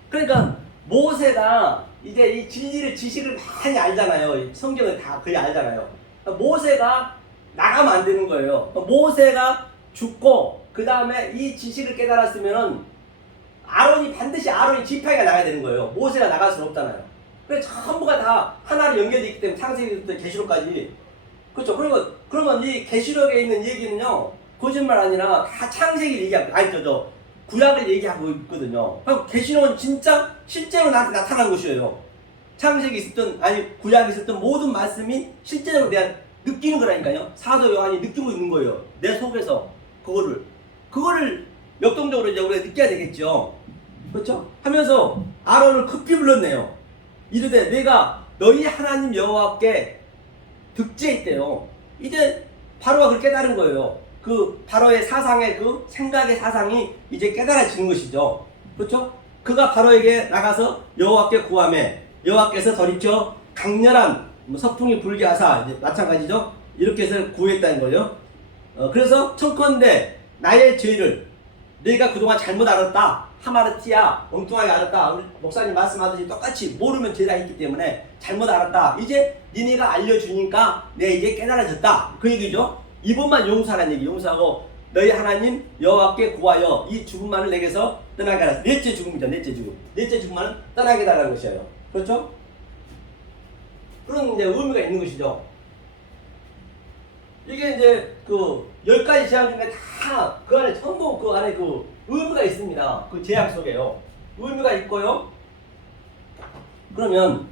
그러니까 모세가 이제 이 진리를, 지식을 많이 알잖아요. 성경을 다 거의 알잖아요. 모세가 나가면 안 되는 거예요. 모세가 죽고 그 다음에 이 지식을 깨달았으면은 반드시 아론이 지팡이가 나가야 되는 거예요. 모세가 나갈 수는 없잖아요. 그래서 전부가 다 하나로 연결되어 있기 때문에 창세기부터 계시록까지. 그렇죠. 그러면 이 계시록에 있는 얘기는요, 거짓말 아니라 다 창세기를 얘기하고, 저 구약을 얘기하고 있거든요. 계시록은 진짜 실제로 나한테 나타난 것이에요. 창세기 있었던, 구약에 있었던 모든 말씀이 실제로 내가 느끼는 거라니까요. 사도 요한이 느끼고 있는 거예요. 내 속에서 그거를 역동적으로 이제 우리가 느껴야 되겠죠. 그렇죠? 하면서 아론을 급히 불렀네요. 이르되 내가 너희 하나님 여호와께 득제했대요. 이제 바로가 그걸 깨달은 거예요. 그 바로의 사상의 그 생각의 사상이 이제 깨달아지는 것이죠. 그렇죠? 그가 바로에게 나가서 여호와께 구하매 여호와께서 돌이켜 강렬한 서풍이 불게 하사, 이제 마찬가지죠. 이렇게 해서 구했다는 거예요. 그래서 청컨대 나의 죄를 내가 그동안 잘못 알았다, 하마르티야, 엉뚱하게 알았다, 우리 목사님 말씀하듯이 똑같이 모르면 죄다 했기 때문에 잘못 알았다, 이제 니네가 알려주니까 내가 이제 깨달아졌다, 그 얘기죠. 이번만 용서하라는 얘기. 용서하고 너희 하나님 여호와께 구하여 이 죽음만을 내게서 떠나게 하라. 넷째 죽음이죠. 넷째 죽음만을 떠나게 달라는 것이에요. 그렇죠? 그런 이제 의미가 있는 것이죠. 이게 이제 그 10가지 제약 중에 다 그 안에 전부 그 안에 그 의미가 있습니다. 그 제약 속에요. 의미가 있고요. 그러면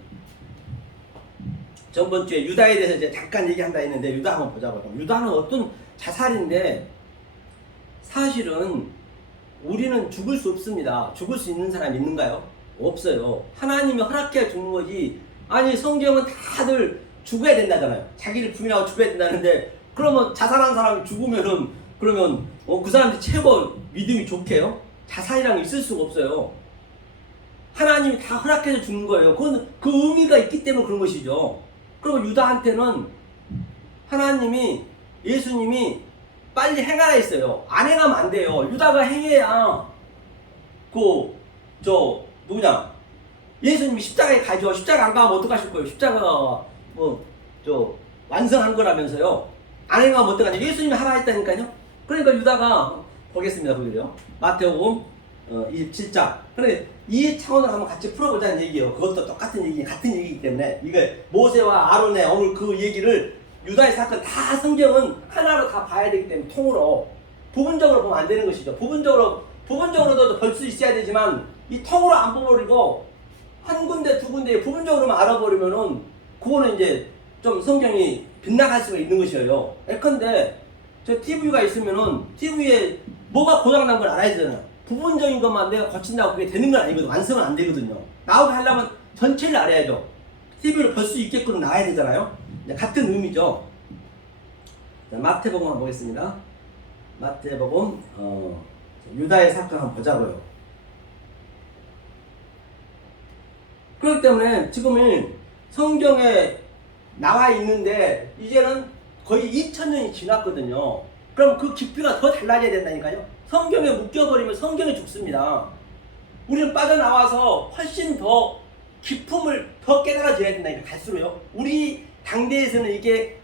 전번 주에 유다에 대해서 이제 잠깐 얘기한다 했는데 유다 한번 보자고요. 유다는 어떤 자살인데 사실은 우리는 죽을 수 없습니다. 죽을 수 있는 사람 있는가요? 없어요. 하나님이 허락해야 죽는 거지. 아니 성경은 다들 죽어야 된다잖아요. 자기를 부인하고 죽어야 된다는데, 그러면 자살한 사람이 죽으면은 그러면 그 사람들이 최고 믿음이 좋게요? 자살이란 게 있을 수가 없어요. 하나님이 다 허락해서 죽는 거예요. 그건 그 의미가 있기 때문에 그런 것이죠. 그리고 유다한테는 하나님이, 예수님이 빨리 행하라 했어요. 안 행하면 안 돼요. 유다가 행해야 누구냐? 예수님이 십자가에 가죠. 십자가 안 가면 어떡하실 거예요? 십자가가 완성한 거라면서요. 안 행하면 어떡하냐? 예수님이 하라 했다니까요. 그러니까 유다가 보겠습니다. 거기요. 마태복음 27장. 그런데 이 차원으로 한번 같이 풀어보자는 얘기예요. 그것도 똑같은 얘기이기 때문에 이게 모세와 아론의 오늘 그 얘기를 유다의 사건 다 성경은 하나로 다 봐야 되기 때문에 통으로 부분적으로 보면 안 되는 것이죠. 부분적으로도 볼 수 있어야 되지만 이 통으로 안 봐버리고 한 군데 두 군데 부분적으로만 알아버리면은 그거는 이제 좀 성경이 빗나갈 수가 있는 것이에요. 예컨대 저 TV가 있으면은 TV에 뭐가 고장난 걸 알아야 되잖아요. 부분적인 것만 내가 고친다고 그게 되는 건 아니거든. 완성은 안 되거든요. 나오게 하려면 전체를 알아야죠. TV를 볼 수 있게끔 나와야 되잖아요. 같은 의미죠. 자, 마태복음 한번 보겠습니다. 마태복음 유다의 사건 한번 보자고요. 그렇기 때문에 지금은 성경에 나와 있는데 이제는 거의 2000년이 지났거든요. 그럼 그 깊이가 더 달라져야 된다니까요. 성경에 묶여버리면 성경이 죽습니다. 우리는 빠져나와서 훨씬 더 깊음을 더 깨달아져야 된다니까. 갈수록요. 우리 당대에서는 이게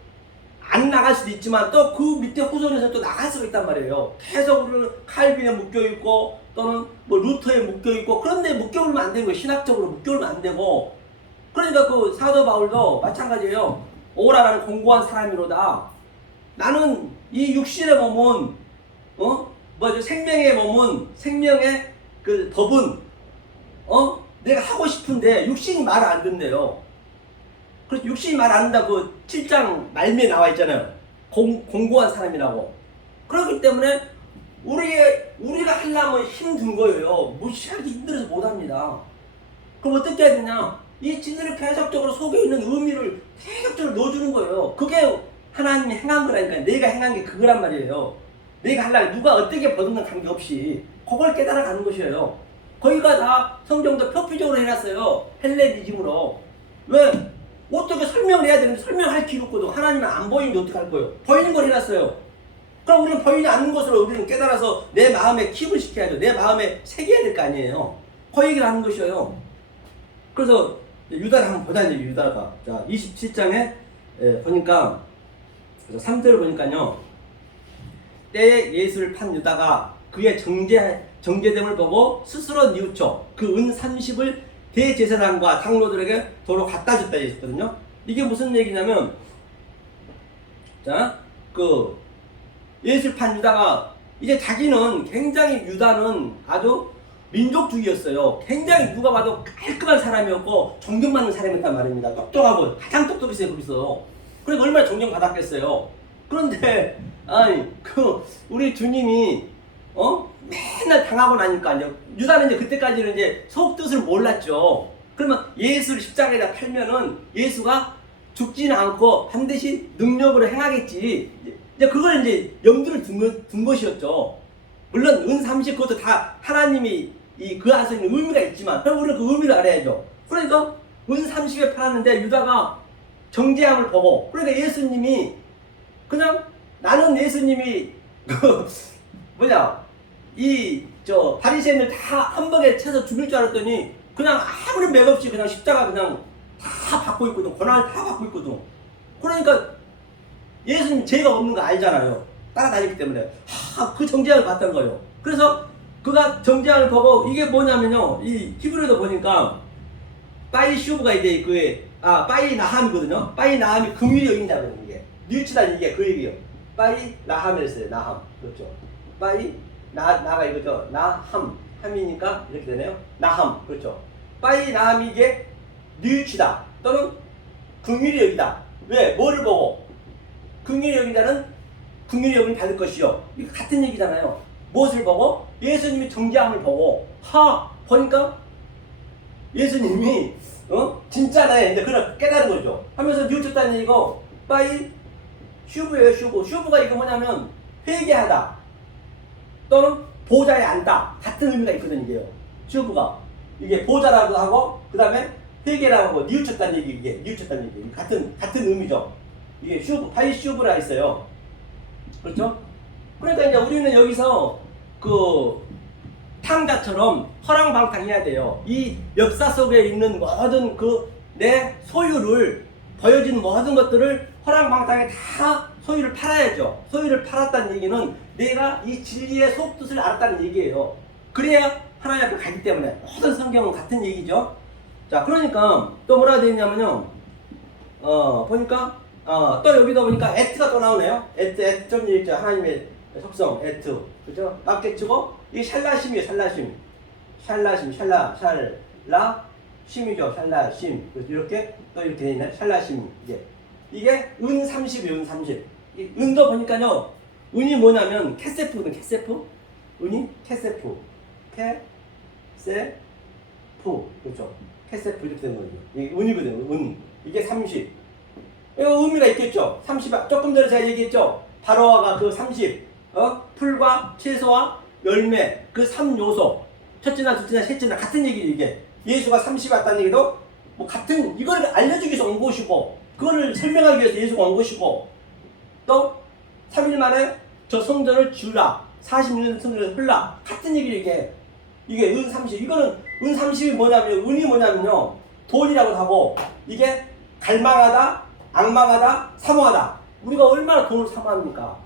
안 나갈 수도 있지만 또 그 밑에 후손에서 또 나갈 수가 있단 말이에요. 계속 우리는 칼빈에 묶여있고 또는 뭐 루터에 묶여있고 그런데 묶여오면 안 되는 거예요. 신학적으로 묶여오면 안 되고. 그러니까 그 사도 바울도 마찬가지예요. 오라라는 공고한 사람이로다. 나는 이 육신의 몸은 생명의 몸은 생명의 그 법은 내가 하고 싶은데 육신이 말을 안 듣네요. 그래서 육신이 말 안 한다. 그 7장 말미에 나와 있잖아요. 공고한 사람이라고. 그렇기 때문에 우리가 하려면 힘든 거예요. 무시하기 힘들어서 못합니다. 그럼 어떻게 해야 되냐? 이 진리를 계속적으로 속에 있는 의미를 계속적으로 넣어주는 거예요. 그게 하나님이 행한 거라니까. 내가 행한 게 그거란 말이에요. 내가 하려고 누가 어떻게 버든건 관계없이 그걸 깨달아가는 것이에요. 거기가 다 성경도 표피적으로 해놨어요. 헬레니즘으로. 왜? 어떻게 설명을 해야 되는데 설명할 길이 없거든. 하나님은 안 보이는데 어떻게 할 거예요? 보이는 걸 해놨어요. 그럼 우리는 보이지 않는 것으로 우리는 깨달아서 내 마음에 킵을 시켜야죠. 내 마음에 새겨야 될 거 아니에요. 그 얘기를 하는 것이에요. 그래서 유다를 한번 보자. 이제 유다가 자 27장에 보니까 3절을 보니까요. 때에 예수를 판 유다가 그의 정죄됨을 보고 스스로 뉘우쳐 그 은 30을 대제사장과 장로들에게 도로 갖다 줬다 했었거든요. 이게 무슨 얘기냐면 자, 그 예수를 판 유다가 이제 자기는 굉장히 유다는 아주 민족주의였어요. 굉장히 누가 봐도 깔끔한 사람이었고 존경받는 사람이었단 말입니다. 똑똑하고 가장 똑똑했어요. 거기서. 그러니까 얼마나 존경받았겠어요. 그런데 아니 우리 주님이 맨날 당하고 나니까 이제 유다는 이제 그때까지는 이제 속뜻을 몰랐죠. 그러면 예수를 십자가에다 팔면은 예수가 죽지는 않고 반드시 능력으로 행하겠지. 이제 그걸 이제 염두를 둔 것이었죠. 물론 은 30 그것도 다 하나님이 그 안에 있는 의미가 있지만 그럼 우리는 그 의미를 알아야죠. 그러니까 은 30에 팔았는데 유다가 정죄함을 보고 그러니까 예수님이 그냥 나는 예수님이 바리새인들 다 한 번에 채서 죽일 줄 알았더니 그냥 아무런 맥없이 그냥 십자가 그냥 다 받고 있거든. 고난을 다 받고 있거든. 그러니까 예수님 죄가 없는 거 알잖아요. 따라다니기 때문에 그 정죄함을 받던 거예요. 그래서 그가 정죄함을 보고 이게 뭐냐면요. 이 히브리어도 보니까 빠이 슈브가 이제 빠이 나함이거든요. 빠이 나함이 긍휼히 여긴다는 이게 뉘우치다는 이게 그 얘기예요. 빠이 나함이랬어요. 나함. 그렇죠. 빠이 나가 이거죠. 함이니까 이렇게 되네요. 나함. 그렇죠. 빠이 나함이 이게 뉘우치다 또는 긍휼히 여기다. 왜? 뭐를 보고? 긍휼히 여기다는 긍휼히 여김을 받을 것이요. 이거 같은 얘기잖아요. 무엇을 보고? 예수님이 정죄함을 보고 보니까 예수님이 진짜네. 근데 그걸 깨달은 거죠. 하면서 뉘우쳤다는 얘기고 빠이 슈브예요. 슈브가 이거 뭐냐면 회개하다 또는 보좌에 앉다 같은 의미가 있거든요. 이게요. 슈브가 이게 보좌라고 하고 그 다음에 회개라고 하고 뉘우쳤다는 얘기 이게 뉘우쳤다는 얘기 같은 의미죠. 이게 슈브 파이 슈브라 있어요. 그렇죠? 그러니까 이제 우리는 여기서 그 탕자처럼 허랑방탕해야 돼요. 이 역사 속에 있는 모든 내 소유를 보여지는 모든 것들을 허랑방탕에 다 소유를 팔아야죠. 소유를 팔았다는 얘기는 내가 이 진리의 속뜻을 알았다는 얘기예요. 그래야 하나님 앞에 가기 때문에 모든 성경은 같은 얘기죠. 자, 그러니까 또 뭐라 되어 있냐면요. 보니까 또 여기다 보니까 에트가 또 나오네요. 에트 점 있죠. 하나님의 속성 에트. 그죠? 맞게 치고 이게 샬라심이에요. 샬라심이죠. 샬라심. 이렇게 또 이렇게 돼 있네. 샬라심. 이게 은 30이에요. 은 30. 이 은도 보니까요. 은이 뭐냐면 캐세프거든. 캐세프. 은이 캐세프. 캐세프. 그렇죠. 캐세프 이렇게 되는 거죠. 이게 은이거든요. 은. 이게 30. 이거 의미가 있겠죠. 30. 조금 전에 제가 얘기했죠. 바로와가 그 30. 풀과 채소와 열매. 그 3요소. 첫째나 둘째나 셋째나 같은 얘기죠. 이게. 예수가 30 왔다는 얘기도 뭐 같은 이걸 알려주기 위해서 온 것이고 그거를 설명하기 위해서 예수가 온 것이고 또 3일 만에 저 성전을 지으라 46년 성전을 흘라 같은 얘기죠. 이게 은 30. 이거는 은 30이 뭐냐면 은이 뭐냐면요 돈이라고 하고 이게 갈망하다 악망하다 사모하다. 우리가 얼마나 돈을 사모합니까?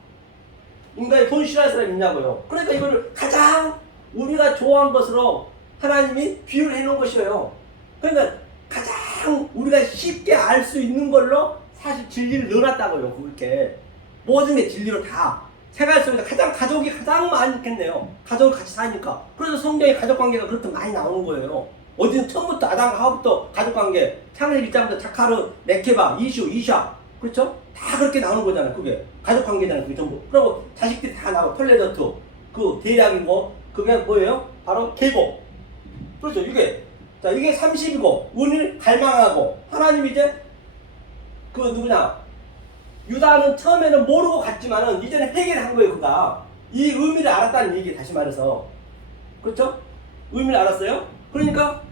인간이 돈 싫어할 사람이 있냐고요. 그러니까 이거를 가장 우리가 좋아하는 것으로 하나님이 비유를 해놓은 것이에요. 그러니까 가장 우리가 쉽게 알 수 있는 걸로 사실 진리를 넣어놨다고요. 그렇게 모든 게 진리로 다 생활 속에서 가족이 가장 많겠네요. 가족을 같이 사니까. 그래서 성경의 가족관계가 그렇게 많이 나오는 거예요. 어디는 처음부터 아담과 하와부터 가족관계 창세기 1장부터 자카르, 레케바, 이샤 그렇죠? 다 그렇게 나오는 거잖아요. 그게 가족관계잖아요. 그게 전부. 그리고 자식들이 다 나오고 톨레더트 그 대략이고 그게 뭐예요? 바로 계보. 그렇죠. 이게 30이고 운을 갈망하고 하나님 이제 그 누구냐 유다는 처음에는 모르고 갔지만은 이제는 해결한 거예요. 그가 이 의미를 알았다는 얘기. 다시 말해서 그렇죠? 의미를 알았어요. 그러니까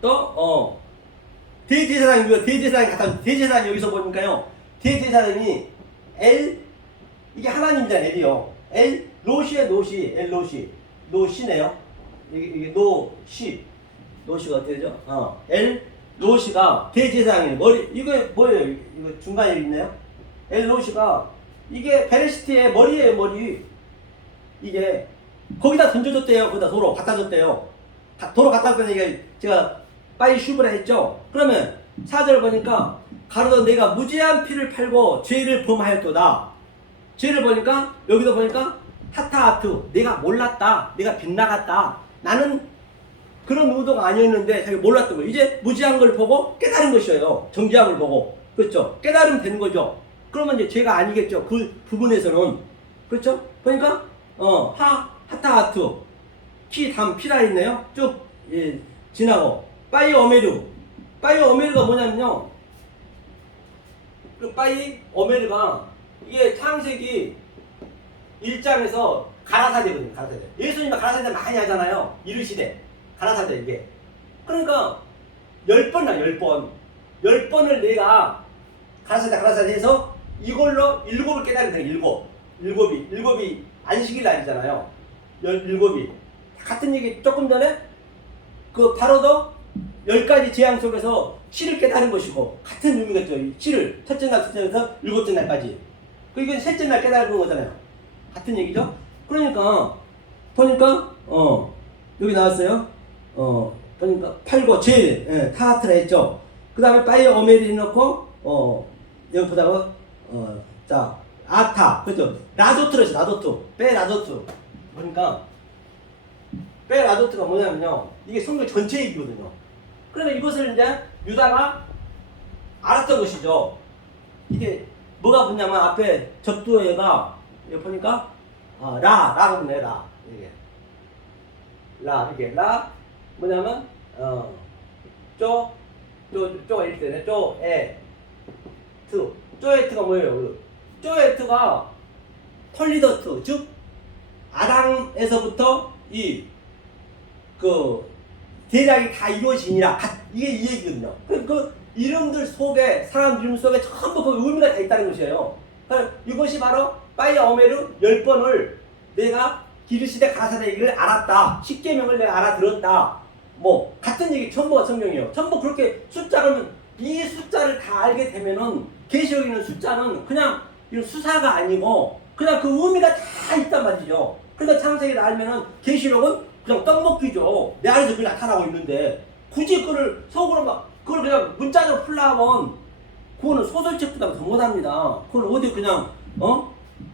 또 대제사장이고요. 대제사장 여기서 보니까요. 대제사장이 이게 하나님이잖아요. 엘이요. 엘 로시의 노시네요. 이게 노시가 어떻게 되죠? 엘 로시가 대제사장이에요. 머리 이거 뭐예요? 이거 중간에 있네요. 엘 로시가 이게 베레시트의 머리예요. 머리. 이게 거기다 던져줬대요. 거기다 도로 갖다 줬대요. 도로 갖다 줬다는 얘기가 제가 빠이 슈브라 했죠. 그러면 4절 보니까 가로도 내가 무죄한 피를 팔고 죄를 범하였도다. 죄를 보니까 여기도 보니까 하타하트 내가 몰랐다. 내가 빗나갔다. 나는 그런 의도가 아니었는데 자기 몰랐던 거예요. 이제 무지한 걸 보고 깨달은 것이에요. 정지한 걸 보고. 그렇죠. 깨달으면 되는 거죠. 그러면 이제 죄가 아니겠죠. 그 부분에서는. 그렇죠. 보니까 하타하트 피라 있네요. 쭉 지나고 빠이 어메르가 뭐냐면요. 그 빠이 어메르가 이게 창세기 1장에서 가라사대거든요. 가라사대. 예수님이 가라사대 많이 하잖아요. 이르시되 가라사대 이게. 그러니까 10번을 내가 가라사대 해서 이걸로 7을 깨달으면 돼요. 7이 안식일 날이잖아요. 7이 같은 얘기 조금 전에 그 바로도 10가지 재앙 속에서 7을 깨달은 것이고 같은 의미겠죠. 7을 첫째 날, 둘째 날에서 7째 날까지. 이건 셋째 날 깨달은 거잖아요. 같은 얘기죠. 그러니까 보니까 여기 나왔어요. 보니까 팔고 제일 타하트라 했죠. 그 다음에 빠이 어메리 넣고 여기 보다가 자 아타 그죠. 라조트로 했어. 라조트 빼 라조트. 그러니까 빼 라조트가 뭐냐면요. 이게 성경 전체 얘기거든요. 그러면 이것을 이제 유다가 알았던 것이죠. 이게 뭐가 붙냐면 앞에 접두어가 여기 보니까 라가 붙네. 라 이게 라 뭐냐면 쪼가 이렇게 되네. 쪼에트가 뭐예요? 쪼에트가 톨리더트 즉 아담에서부터 그 대략이 다 이루어지니라 이게 이 얘기거든요. 그 이름들 속에 사람 이름 속에 전부 그 의미가 다 있다는 것이에요. 이것이 바로 빠이 어메르 10번을 내가 기르시대 가라사대 얘기를 알았다. 10계명을 내가 알아들었다. 뭐 같은 얘기 전부가 성경이에요. 전부 그렇게 숫자로는 이 숫자를 다 알게 되면은 계시록에 있는 숫자는 그냥 이런 수사가 아니고 그냥 그 의미가 다 있단 말이죠. 그러니까 창세기를 알면은 계시록은 그냥 떡먹기죠. 내 안에서 그게 나타나고 있는데 굳이 그걸 속으로 그걸 그냥 문자적으로 풀라면 그거는 소설책보다 더 못합니다. 그건 어디 그냥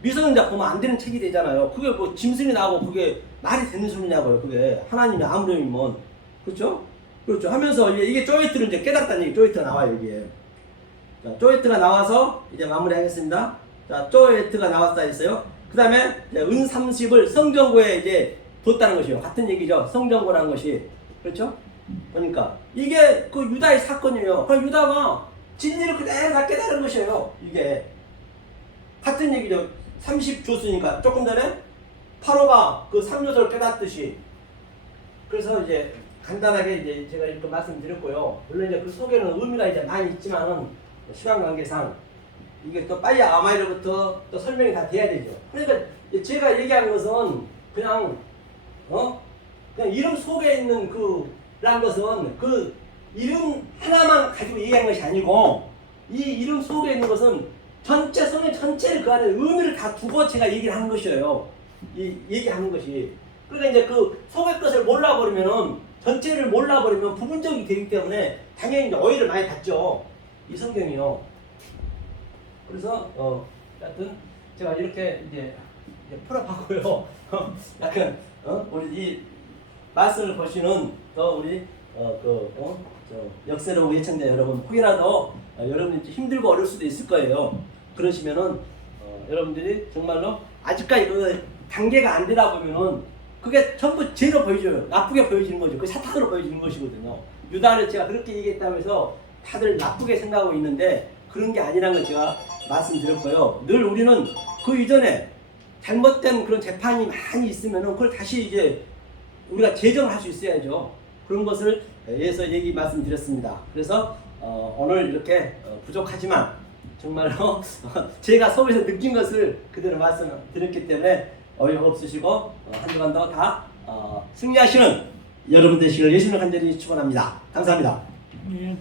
미성년자 보면 안 되는 책이 되잖아요. 그게 뭐 짐승이 나오고 그게 말이 되는 소리냐고요. 그게 하나님의 아무렴이면 그렇죠? 그렇죠. 하면서 이게 조이트를 이제 깨닫다는 얘기. 조이트가 나와요 여기에. 자, 조이트가 나와서 이제 마무리하겠습니다. 자, 조이트가 나왔다 했어요. 그 다음에 은 30을 성전고에 이제 뒀다는 것이요. 같은 얘기죠. 성전고라는 것이. 그렇죠? 그러니까 이게 그 유다의 사건이에요. 그 유다가 진리를 그대로 다 깨달은 것이에요. 이게 같은 얘기죠. 30 줬으니까 조금 전에 파로가 그 3요소를 깨닫듯이. 그래서 이제 간단하게 이제 제가 이렇게 말씀드렸고요. 물론 이제 그 속에는 의미가 이제 많이 있지만은 시간 관계상 이게 또 빨리 아마이로부터 또 설명이 다 돼야 되죠. 그러니까 제가 얘기한 것은 그냥 그냥 이름 속에 있는 그란 것은 그 이름 하나만 가지고 얘기한 것이 아니고 이 이름 속에 있는 것은 전체 성경 전체를 그 안에 의미를 다 두고 제가 얘기를 하는 것이에요. 얘기하는 것이. 그러니까 이제 그 속의 것을 몰라버리면은 전체를 몰라버리면 부분적이 되기 때문에 당연히 이제 오해를 많이 받죠. 이 성경이요. 그래서 하여튼 제가 이렇게 이제 풀어봤고요. 약간 우리 이 말씀을 보시는 또 우리 역세로 예청자 여러분 혹이라도 여러분이 힘들고 어려울 수도 있을 거예요. 그러시면은 여러분들이 정말로 아직까지 그 단계가 안 되다 보면은 그게 전부 죄로 보여줘요. 나쁘게 보여지는 거죠. 그 사탄으로 보여지는 것이거든요. 유다를 제가 그렇게 얘기했다고 해서 다들 나쁘게 생각하고 있는데 그런 게 아니라는 걸 제가 말씀드렸고요. 늘 우리는 그 이전에 잘못된 그런 재판이 많이 있으면은 그걸 다시 이제 우리가 재정할 수 있어야죠. 그런 것을 위해서 말씀드렸습니다. 그래서 오늘 이렇게 부족하지만 정말로 제가 속에서 느낀 것을 그대로 말씀드렸기 때문에 어이가 없으시고 한 주간도 다 승리하시는 여러분 되시길 예수님을 간절히 축원합니다. 감사합니다. 예.